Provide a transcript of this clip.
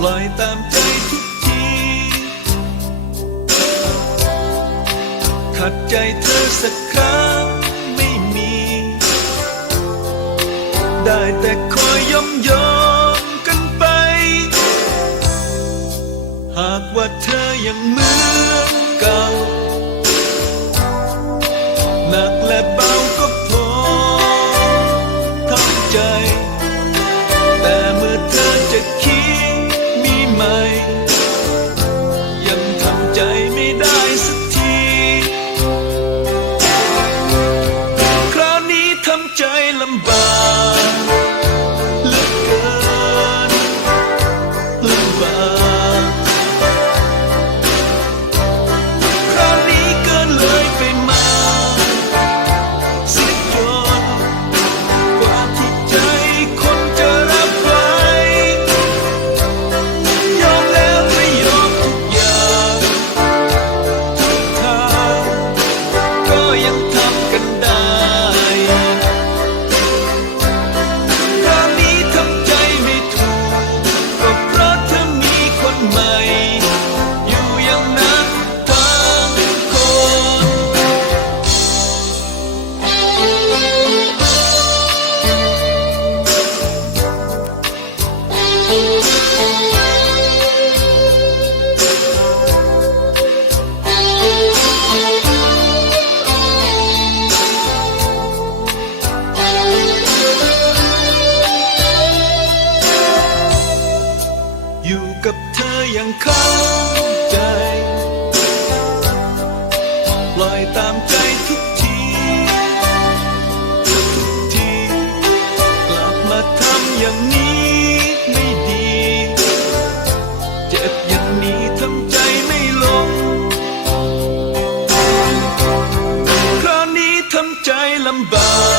ปล่อยตามใจทุกที ขัดใจเธอสักครั้งไม่มี ได้แต่คอยยอมยอมกันไป หากว่าเธอยังเหมือนเก่าำ ใจ ปล่อยตามใจทุกที ทุกที กลับมาทำอย่างนี้ไม่ดี เจ็บอย่างนี้ทำใจไม่ลง คราวนี้ทำใจลำบาก